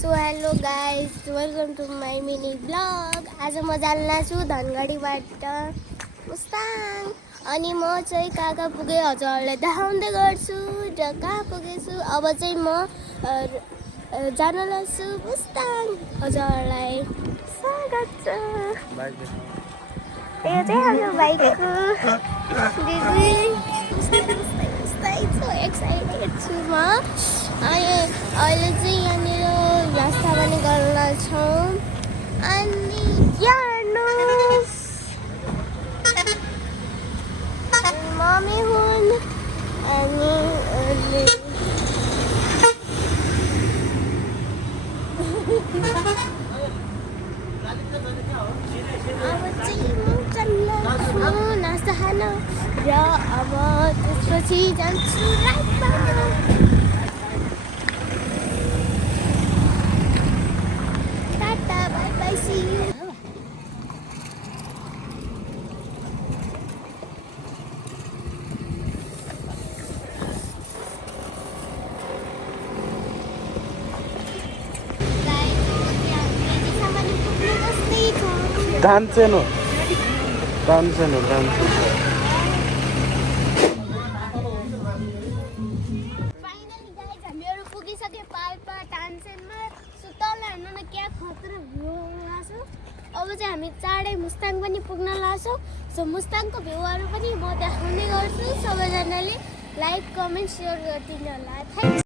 So hello guys, welcome to my mini vlog. आज म जान्न छु धनगढीबाट मुस्ताङ। अनि म चाहिँ कहाँ पुगे हजुरहरूलाई देखाउँदै गर्छु र कहाँ पुगेछु। अब चाहिँ म जान लाग्छु मुस्ताङ। हजुरहरूलाई स्वागत छ। यो चाहिँ हाम्रो बाइकको दिदी। सो एक्साइटेड छु म। अहिले चाहिँ यहाँनिर नास्ता पनि गर्न छौँ। अनि हेर्नुहोस् मम्मी हुन् अनि अब चाहिँ म चल्लाछु नास्ता खान र अब त्यसपछि जान्छु राइडमा। Dancing. फाइनली गाइस हामीहरू पुगिसक्यो पाल्पा तानसेनमा। सो तल हेर्नु न क्या खतरा भ्यू लाग्छ। अब चाहिँ हामी चाँडै मुस्ताङ पनि पुग्न लाग्छौँ। सो मुस्ताङको भ्यूहरू पनि म देखाउने गर्छु। सबैजनाले लाइक कमेन्ट सेयर गरिदिनु होला।